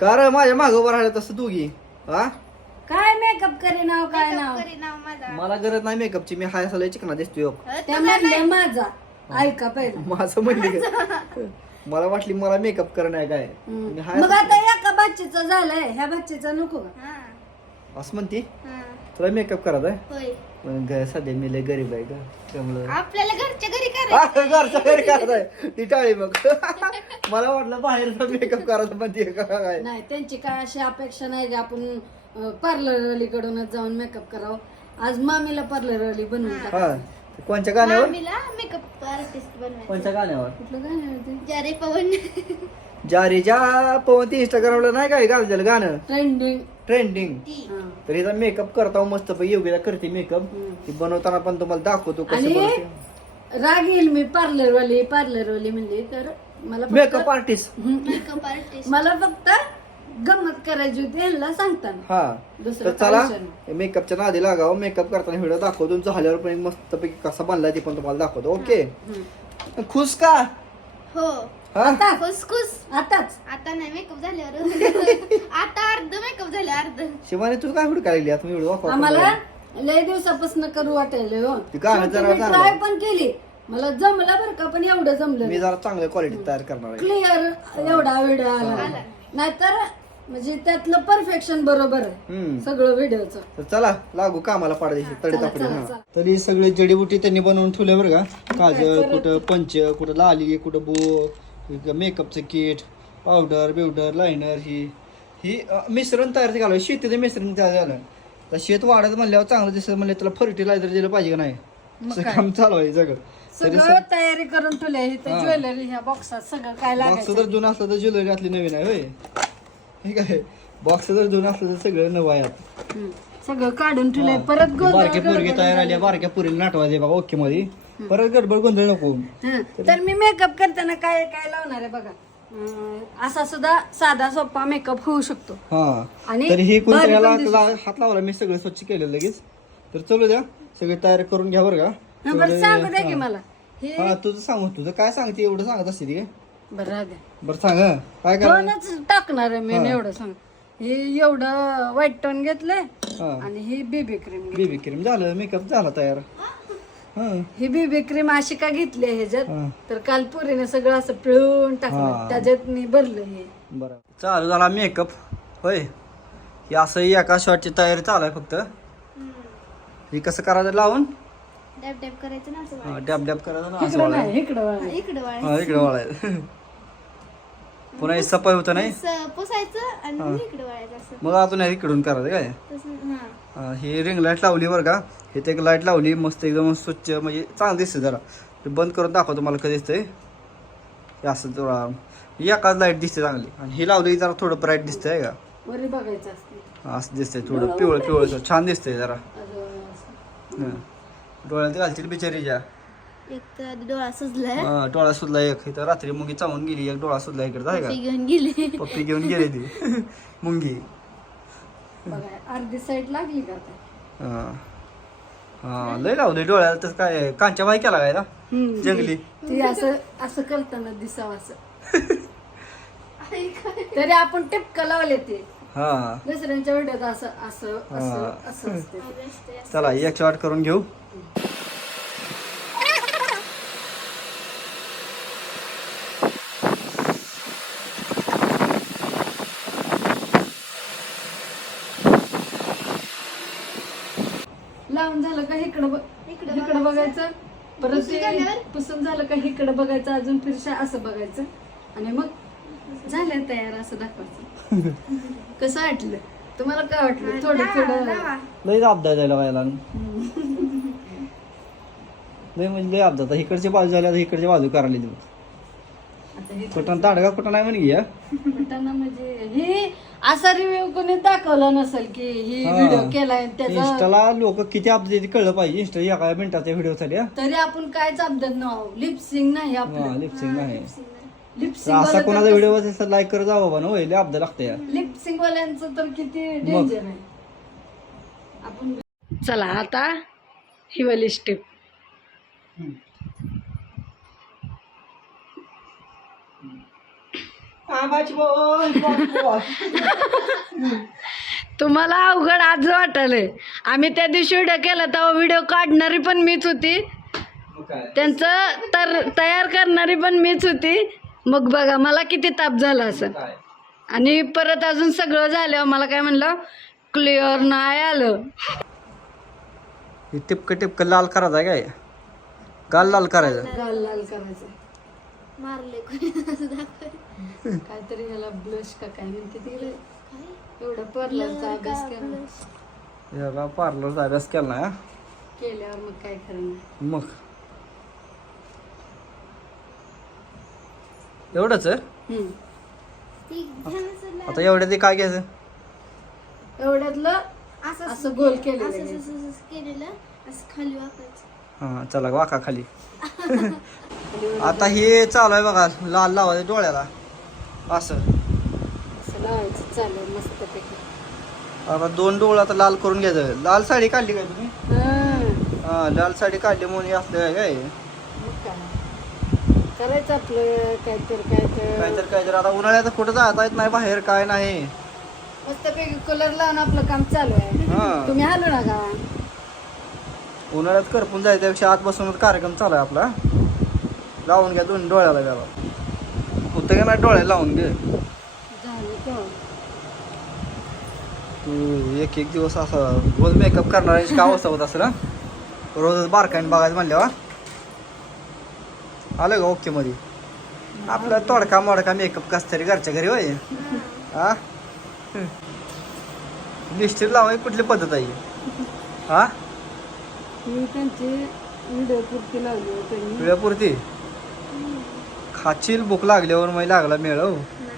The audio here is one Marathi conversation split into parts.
का रे माझ्या मागं उभं राहिलं तसं दोघी. हा? काय मेकअप करे नाव काय नाव? करी नाव माझा. मला गरज नाही मेकअपची मी हाय सला चिकना दिसतोय हो. अ, त्या तुला म्हणल्या नाही. माझा. ऐका पहिला. माझं म्हणली? मला वाटली मला मेकअप करणं आहे काय. मी हाय मग आता एका बच्चीचं झालंय ह्या बच्चीचं नको का? हा, असं म्हणती? हा. तुला मेकअप करायचा होय. पण घ- सध्या मी लय गरीब आहे का त्यामुळं. आपल्याला घरच्या घरी करायचं हा, घरच्या घरी करायचंय ती टाळी मग. मला वाटलं बाहेरचा मेकअप करायचं म्हणते का काय? नाही त्यांची काय अशी अपेक्षा नाही की आपण पार्लर कडूनच जाऊन मेकअप करावं. आज मामीला पार्लर वाली बनवून टाक हा कोणत्या गाण्यावर? मामीला मेकअप आर्टिस्ट बनवायचं. कोणत्या गाण्यावर? कुठलं काय आहे ते जरे पवन. जा रे जा पवन ती इंस्टाग्रामला नाही काय घालतेलं गाणं? ट्रेंडिंग ट्रेंडिंग तर हिचा मेकअप करता मस्त योग्यता करते मेकअप ती बनवताना पण तुम्हाला दाखवतो कसं आणि बनवते. राग येईल मी पार्लर वाली पार्लर वाली म्हणली तर मला फक्त- मेकअप आर्टिस्ट मेकअप आर्टिस्ट मला फक्त गंमत करायची होती यांना सांगताना. हा. दुसरं तर काय चला विचार. मेकअपच्या नादी लागावं. मेकअप करताना व्हिडिओ दाखवतो. झाल्यावर पण मस्त पैकी कसा बनलाय ते पण तुम्हाला दाखवतो. ओके. खुश का? हा. आता खुसखुस आताच. आता नाही मेकअप झाल्यावर. आता अर्ध मेकअप झाले अर्ध. शिवानी तू काय व्हिडिओ काढली? आता व्हिडिओ दाखव आम्हाला लय दिवसापासून करू वाटायला हो. ते गाणं जरा चांगलं. ट्राय पण केली. मला जमलं बरं का पण एवढं जमलं मी जरा चांगल्या क्वालिटी तयार करणार आहे. क्लिअर एवढा व्हिडिओ आला. नाहीतर म्हणजे त्यातलं परफेक्शन बरोबर आहे. हम्म. सगळं व्हिडिओचं तर चला लागू कामाला पाडदेशी तडे तापडे. तर ही सगळे जडीबुटी त्यांनी बनवून ठेवले बरं का? काजळ कुठं पंच कुठं लाली कुठं बो मेकअपचं किट पावडर बिवडर लायनर ही ही मिश्रण तयार झालं शेतीचं मिश्रण तयार झालं. तर शेत वाढत म्हणल्यावर चांगलं दिसत म्हणलं त्याला फर्टिलायझर दिलं पाहिजे का नाही? असं काम चालू आहे सगळं सगळं तयारी करून ठेवली आहे. इथं ज्वेलरी ह्या बॉक्सात सगळं काय बॉक्स जर जुनं असलं तर ज्वेलरी आतली नवीन आहे होय. ठीक आहे बॉक्स जर जुनं असलं तर सगळं नवं आहे आत. सगळं काढून ठेवलंय. परत बारक्या पोरगी तयार आली बारक्या पोरीला नाटवायचे बघा ओके मध्ये. परत गडबड गोंधळ नको. हं. तर मी मेकअप करताना काय काय लावणार आहे बघा. अं, असा सुद्धा साधा सोपा मेकअप होऊ शकतो. हा. आणि तर ही हात लावला मी सगळं स्वच्छ केलं लगेच. तर चलू द्या. सगळे तयार करून घ्या बरं का. हं, बरं सांगू द्या की मला. हे हा तुझं सांगू तुझं काय सांगते एवढं सांगत असते ती काय? बरं राहू द्या. बरं सांग हं. काय करा दोनच टाकणार आहे मी एवढं सांग. हे एवढं व्हाईट टोन घेतलंय हा. आणि ही बेबी क्रीम बेबी क्रीम झालं मेकअप झाला तयार. हा. ही बेबी क्रीम अशी का घेतली आहे ह्याच्यात. हा. तर काल पुरीने सगळं असं पिळून. टाकलं. त्याच्यात मी भरलं हे. बरं. चालू झाला मेकअप. होय. हे असं एका शॉटची तयारी चालू आहे फक्त. हे कसं करायचं लावून? डॅब डॅब करायचं ना असं डॅब डॅब करायचं ना असं इकडं वाळायचं. नाही इकडं वळ. इकडे वाळ हा इकडे वाळायचं. पुन्हा हे सफाई होतं नाही? असं पुसायचं आणि इकडे वाळायचं असं. मग अजून हे इकडून करायचं काय? तसं हा. हा, ही रिंग लाइट लावली बरं का. हे ते एक लाइट लावली मस्त एकदम स्वच्छ म्हणजे चांगलं दिसतं जरा. ते बंद करून दाखवतो मला कधी दिसतंय. हे असं थोडा एकाच लाइट दिसते चांगली. आणि ही लावली की जरा थोडं ब्राईट दिसतंय का? वरी बघायचं असते. असं दिसतंय थोडं पिवळं पिवळं छान दिसतंय जरा. असं- असं. हं. डोळ्यात घालतील बिचारीच्या. एक तर आधी डोळा सुजलाय हा, डोळा सुद्धा एक. इथं रात्री मुंगी चावून गेली एक डोळा सुद्धा इकडे आहे ती का घेऊन गेली. पप्पी घेऊन गेली ती. मुंगी. बघा अर्धी साईड लागली का आता? हा. हा लय लावले डोळ्याला तर काय कांच्या बाई केला काय ना? हम्म. जंगली. ती असं असं करताना दिसावं असं. तरी आपण टिपका लावले ते. हा. दुसऱ्यांच्या व्हिडिओत असं असं हा. असं असं असते. चला एक शॉट करून घेऊ लावून झालं का इकडं ब- इकडं बघायचं परत पुसून ते झाल्यावर? पुसून झालं का इकडं बघायचं अजून फिरशा असं बघायचं. आणि मग झालं तयार असं दाखवायचं. कसं वाटलं? तुम्हाला काय वाटलं? थोडं थोडं. लय अपदा जायला व्हायला लय म्हणजे लय अपदा आता इकडची बाजू झाली आता इकडची बाजू करायला हे कुठं ताडगा कुठं नाही म्हणे म्हणजे ही असा रिव्ह्यू कोणी दाखवला नसेल की ही हा. व्हिडिओ केलाय त्याचा इंस्टाला लोक किती अपडेट कळलं पाहिजे? इंस्टा एका मिनिटाच्या व्हिडिओ साठी तरी आपण काय चाबदत नाव लिपसिंग नाही आपलं. लिपसिंग नाही. तर लिपसिंग असा कोणाचा व्हिडिओ असेल लाईक करत जावं बा ना लय अपदा लागतं या लिपसिंग वाल्यांचं तर किती डेंजर आहे. आपण चला आता ही तुम्हाला अवघड आज वाटायलंय आम्ही त्या दिवशी व्हिडिओ केला तेव्हा व्हिडिओ काढणारी पण मीच होती. त्यांचं तर तयार करणारी पण मीच होती. मग बघा मला किती ताप झाला असं आणि परत अजून सगळं झाल्यावर मला काय म्हणलं क्लिअर नाही आलं. टिपकं टिपकं लाल करायचं आहे काय? गाल लाल करायचं. गाल लाल करायचं. मारले कोणी असं दाखव काहीतरी ह्याला ब्लश का काय म्हणते तिकडे काय? एवढा पार्लरचा अभ्यास केला. याला पार्लरचा अभ्यास केला ना केल्यावर मग काय नाही. मग? एवढंच? आता एवढ्या ते काय घ्यायचं? एवढ्यातलं असं असं गोल केलेलं असं आहे. असं असं केलेलं असं खाली वाकायचं. हा चला वाका खाली. आता हे चालू आहे बघा लाल लावायचं डोळ्याला. असं. असं लावायचं. मस्तपैकी दोन डोळ आता लाल करून घ्यायचं. लाल साडी काढली काय तुम्ही? हां. हा लाल साडी काढली म्हणून हे असलं काय काय? मग काय करायचं आपलं काहीतरी काहीतरी. काहीतरी काहीतरी. आता उन्हाळ्यात कुठं जाता येत नाही बाहेर काय नाही. मस्तपैकी कलर लावून आपलं काम चालू आहे. हा. तुम्ही आलो ना उन्हाळ्यात करपून जायचं त्यापेक्षा आत बसूनच कार्यक्रम चालू आहे आपला. लावून घ्या दोन डोळ्याला त्याला. होतं का नाही डोळ्याला लावून घे. झालं का? तू एक एक दिवस असा रोज मेकअप करणाऱ्याची काय अवस्था होत असेल ना रोजच बारकाईने बघायचं म्हणल्यावर आलं का ओके मध्ये? आपला तोडका मोडका मेकअप कस तरी घरच्या घरी होय. हा? लिस्टिक लावाय कुठली पद्धत आहे? ही? हा मी त्यांची व्हिडिओ पुरती लावली होती त्यांनी. वेळापुरती खाचील भूक लागल्यावर मग लागला मेळ हो.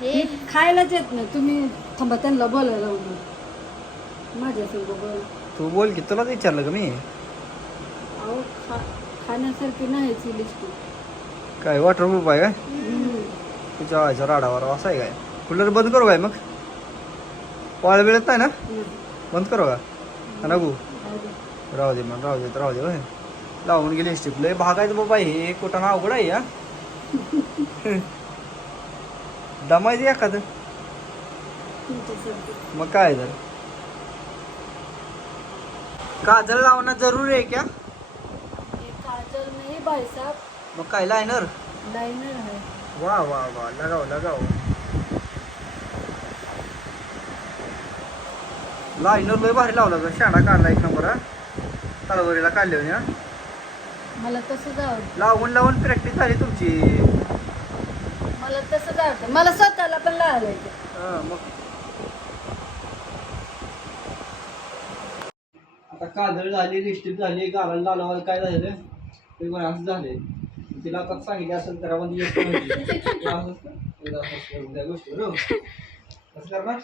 हे खायलाच येत नाही. तुम्ही थांबा त्यांना बोलायला लावून माझ्या संग बोल. तू बोल की तुलाच विचारलं का मी? अहो खा खाण्यासारखी नाही ती काय वॉटर प्रूफ आहे काय? तुझ्या व्हायचा राडावर असा आहे काय? कूलर बंद करू काय मग? वाळ वेळेत नाही ना? बंद करू का? नको. राहू दे. मग राहू दे राहू दे लावून गेली स्टिप लय भागायचं बाबा हे कुठं ना अवघड आहे या दमायचं एखादं? मग काय तर काजळ लावणं जरूर आहे क्या काजल नाही बायसाब मग काय लायनर आहे. वा वा वा. लगाव लगाव. लायनर लय भारी लावला तर शाडा काढला एक नंबर हा. तळवरीला काढले होते हा. मला तसंच आवडतं. लावून लावून प्रॅक्टिस झाली तुमची. मला तसंच आवडतं मला स्वतःला पण लावायला येतं. हा, मग. आता काजळ झाली लिस्टिप झाली गालाला लावायला काय झालं ते पण असं झाले तिला आता सांगितलं असेल तर आपण येत असं असतं? हे असं असतं त्या गोष्टी बरोबर? कसं करणार?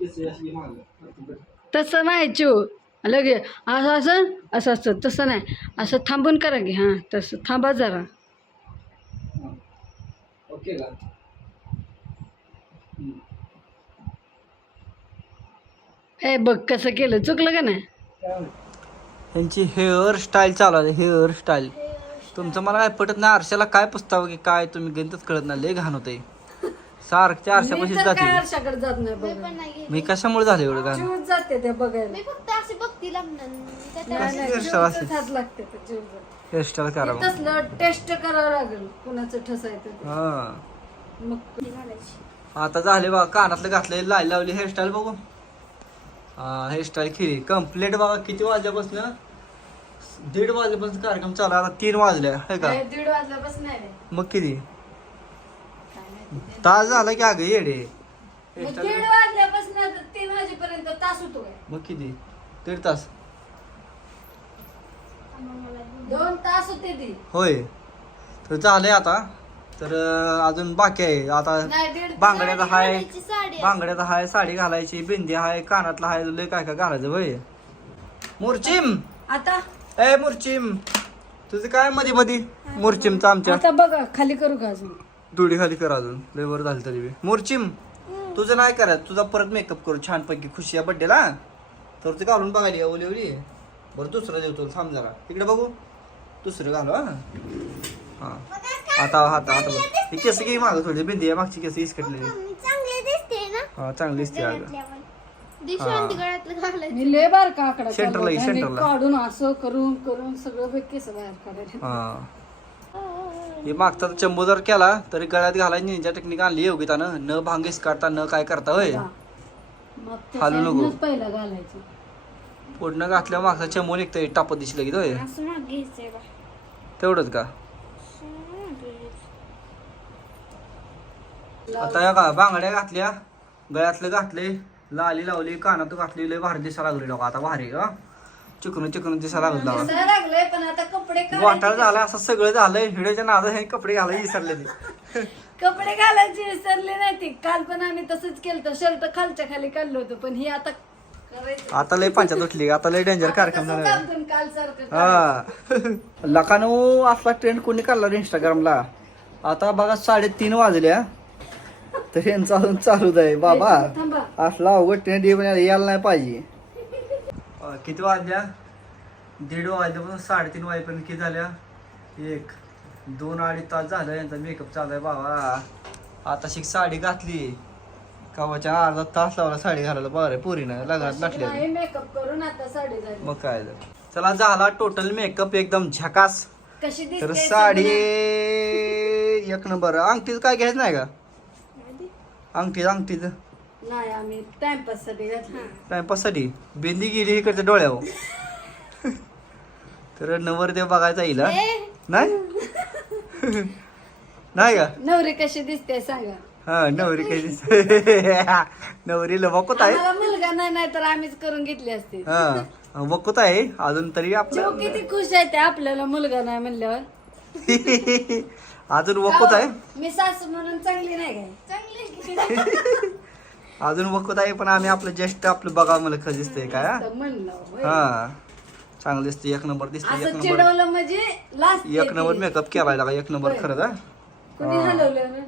केस अशी मागं. तसं नाही चू. लगे असं असं असं असं तसं नाही. असं थांबून करा की हां तसं. थांबा जरा. हा. ओके का. ए बघ कसं केलं? चुकलं का नाही? यांची हेअर स्टाईल चालू आहे हेअर स्टाईल. तुमचं मला काय पटत नाही आरशाला काय पुसताव की काय तुम्ही गणितच कळत नाही लय घाण होते सारख्या आरशापाशीच जाते. आरशाकडे जात नाही मी कशामुळे झाले एवढं घाण? जाते ते बघायला. नाही, नाही? जीवच हात लागते करा मग. तसलं टेस्ट करावं लागेल. कुणाचं ठसायचं ते. हा. मग घालायची. आता झाले बघा कानातलं घातले लाई लावली हेअरस्टाईल बघू हेअरस्टाईल केली कंप्लीट बघा किती वाजल्यापासून दीड वाजल्यापासून कार्यक्रम चालू आहे. आता तीन वाजल्या है का? दीड वाजल्यापासून नाही रे. मग किती? काय माहिती. तास झाला की अगं येडे. मग दीड वाजल्यापासून आता तीन वाजेपर्यंत तास होतो काय मग किती? दीड तास. दोन तास होते ती. होय. तर झालंय आता. तर अजून बाकी आहे. आता दीड बांगड्याचा साडी हाय घालायची, साडी आहे. बांगड्याचा हाय साडी घालायची बिंदी हाय कानातला हाय लय काय काय घालायचं होय. मुरचिम! आता? ए मुरचिम! तुझं काय मध्ये मध्ये मुरचिमचं आमच्या. आता बघा खाली करू का अजून? धुडी खाली कर अजून. लय वर झाली तरी बी. मुरचिम तुझं नाही करत तुझा परत मेकअप करू. छानपैकी खुशी या बड्डेला तर ते घालून बघायली ओली ओली बरं दुसरं देऊ तुला थांब जरा. इकडे बघू. दुसरं घालू हा. हा. आता आता आता बघ. ही केस घे मागं थोडी बिंदी आहे मागची केस इसकटलेली चांगले दिसते ना. हा चांगली दिसते अगं. दिशांती गळ्यातलं घालायचं. मी लय बार का आकडा Centerला चालवते. ये, आणि centerला. काढून असं करून करून सगळं हे केस बाहेर काढायला. हा. हे मागचा चंबू जर केला तरी गळ्यात घालायची निंजा टेक्निक आणली योगितानं. न भांगीस काढता न काय करता होय. हालू नको. पहिला घालायचं. पुढनं घातल्यावर मागचा चंबू निघतंय टापत दिसलं की होय असं माग घ्यायचंय बा. तेवढंच का? असं मागे घ्यायचं. आता या का बांगड्या घातल्या गळ्यातलं घातले लाली लावली कानात घातली लय भारी दिसायला लागली लोक आता भारी का चिकन चिकन दिसायला लागलं. दिसायला लागलंय पण आता कपडे काढायचे. झाला असं सगळं झालंय हिड्याच्या नादात हे कपडे घालायला विसरले ते कपडे घालायचे विसरले नाही ते. काल पण आम्ही तसंच केलं शर्ट खालच्या खाली काढलं होतं पण ही आता करायचं. आता लय पंचायत उठली आता लय डेंजर कार्यक्रम तसंच झाला आपण काल सारखं हा. लकानो असला ट्रेंड कोणी काढला इंस्टाग्रामला आता बघा साडेतीन वाजल्या तर यांचा अजून चालूच आहे बाबा. थांबा. असला अवघड ट्रेंड यायला नाही पाहिजे. किती वाजल्या? दीड वाजल्यापासून साडेतीन वाजेपर्यंत किती झाल्या? एक दोन अडीच तास झालं यांचा मेकअप चालू आहे बाबा आता शिक साडी घातली. कावाच्या अर्धा तास लावला साडी घालायला बरं पोरीनं लग्नात नटल्या नाही मेकअप करून आता साडी झाली मग काय झालं. चला झाला टोटल मेकअप एकदम झकास. कशी तर दिसते साडी एक नंबर. अंगठीच काय घ्यायचं नाही का? अंगठीच अंगठीच नाही आम्ही टाइमपाससाठी घातली. टाइमपाससाठी? बेंदी गेली इकडच्या डोळ्यावर. तर नवरदेव बघायचा येईल हा? नाही? नाही का? नवरी कशी दिसते सांगा. हा नवरी काही दिसते. नवरी वकत आहे? आम्हाला मुलगा नाही नाही तर आम्हीच करून घेतली असते. हा वकत आहे. अजून तरी जीव आपलं किती खुश आहे ते आपल्याला मुलगा नाही म्हणल्यावर. अजून वकत आहे? मी सासू म्हणून चांगली नाही काय? चांगले अजून वकत आहे पण आम्ही आपलं जस्ट आपलं बघा मला कसं दिसतंय काय हा? हा. चांगलं दिसते एक नंबर दिसते एक असं नंबर. चिडवलं म्हणजे लास्ट एक नंबर मेकअप केलाय लागा एक नंबर. खरंच हा? कुणी हलवलं ना?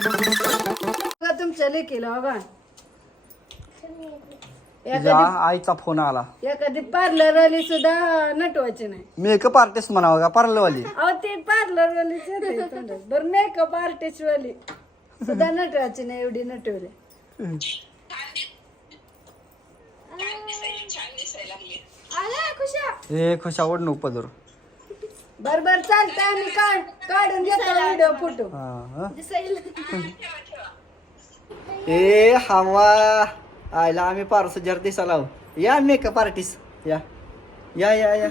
बघा तुमच्या लेकीला बाबा तुझ्या एखादी आईचा फोन आला. एखादी पार्लर वाली सुद्धा नटवायची नाही. मेकअप आर्टिस्ट म्हणावं का? पार्लरवाली. अहो ते पार्लर वाली बर मेकअप आर्टिस्ट वाली सुद्धा नटवायची नाही एवढी नटवली. आला खुशा. हे खुश आवड नको पदर. बर बर चालतंय आम्ही काढ काढून घेतो व्हिडिओ फोटो दिसायला. ए हवा. आयला आम्ही पारस जर दिसायला आहो. या मेकअप आर्टिस्ट या या या या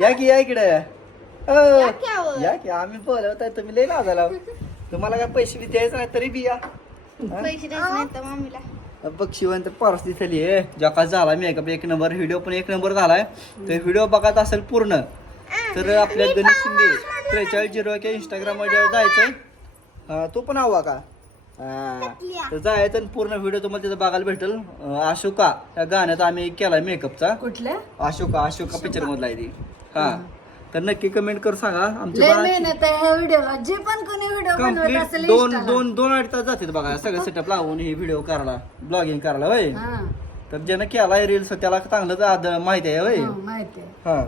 या की या इकडे आवं. या की आम्ही बोलवत आहे तुम्ही लय लाजाला तुम्हाला काय पैसे बी द्यायचं नाही तरी बी या पैसे द्यायचे नाही तर मम्मीला बक्षिवंत पारस दिसली आहे जका झाला मेकअप एक नंबर व्हिडिओ पण एक नंबर झालाय तर व्हिडिओ बघत असेल पूर्ण तर आपल्या गणेश शिंदे त्रेचाळीस झिरो या इंस्टाग्राममध्ये जायचंय तो पण हवा का. तर जायचं आणि पूर्ण व्हिडिओ तुम्हाला तिथं बघायला भेटेल. अशोका या गाण्याचा आम्ही केलाय मेकअपचा कुठल्या अशोका अशोका पिक्चर मधला आहे ती. हा. तर नक्की कमेंट कर सांगा. आमच्या मेहनत आहे ह्या व्हिडिओला जे पण कोणी व्हिडिओ बनवत कंप्लीट असेल दोन. दोन दोन अडीच तास जातात बघा. सगळं सेटअप लावून ही व्हिडिओ करायला ब्लॉगिंग करायला होय. हा. तर ज्यानं केलाय रील्स त्याला चांगलंच आद- माहिती आहे होय. हा, माहिती आहे. हा.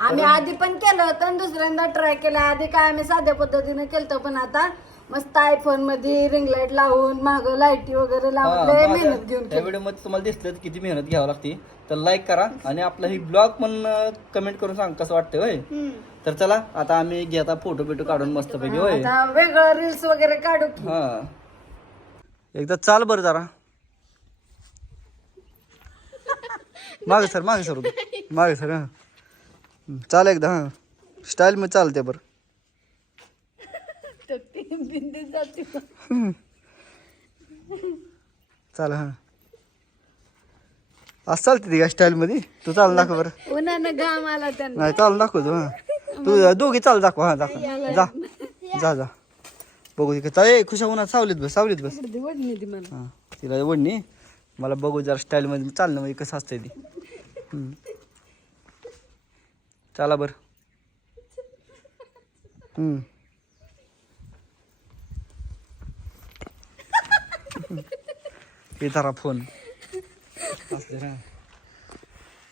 आम्ही आधी पण केलं होतं आणि दुसऱ्यांदा ट्राय केलं. आधी काय आम्ही साध्या पद्धतीने केलं पण आता मस्त आयफोनमध्ये रिंग लाइट लावून माग लाईटी वगैरे लावून लय मेहनत घेऊन त्या केलं. व्हिडिओमध्ये तुम्हाला दिसलं किती मेहनत घ्यावी लागते. तर लाईक करा आणि आपला ही ब्लॉग पण कमेंट करून सांग कसं वाटतंय होय? तर चला आता आम्ही घेता फोटो बिटो काढून मस्त पैकी होय? आता वेगळं रील्स वगैरे काढू की. हा. एकदा चाल बरं जरा. मागे सर मागे सर मागे सर हा. चाल एकदा हा. स्टाईल मध्ये चालते बरं. बिंदी जाते. चाल हा. असं चालते ती का स्टाईल मध्ये? तू चाल दाखव बरं. उन्हानं घाम आला त्यांना. नाही चाल दाखव तू हा. तू दोघी चाल दाखव हा दाखव. जा. जा जा. बघू तिकडे. चाल ए खुशा उन्हात सावलीत बस सावलीत बस. ती वडणी ती मला. हा तिला वडणी. मला बघू जरा स्टाईल मध्ये चालणं म्हणजे कसं असतंय ती. हम्म. चला बर. हे जरा फोन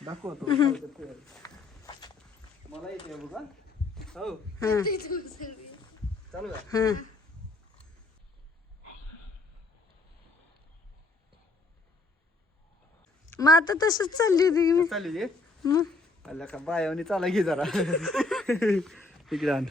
दाखवतो मला येते बघा हो. चालू का मग आता तसंच चालली होती मी. चालली ते मग. का बायावनी चाला घे जरा. इकडे आण.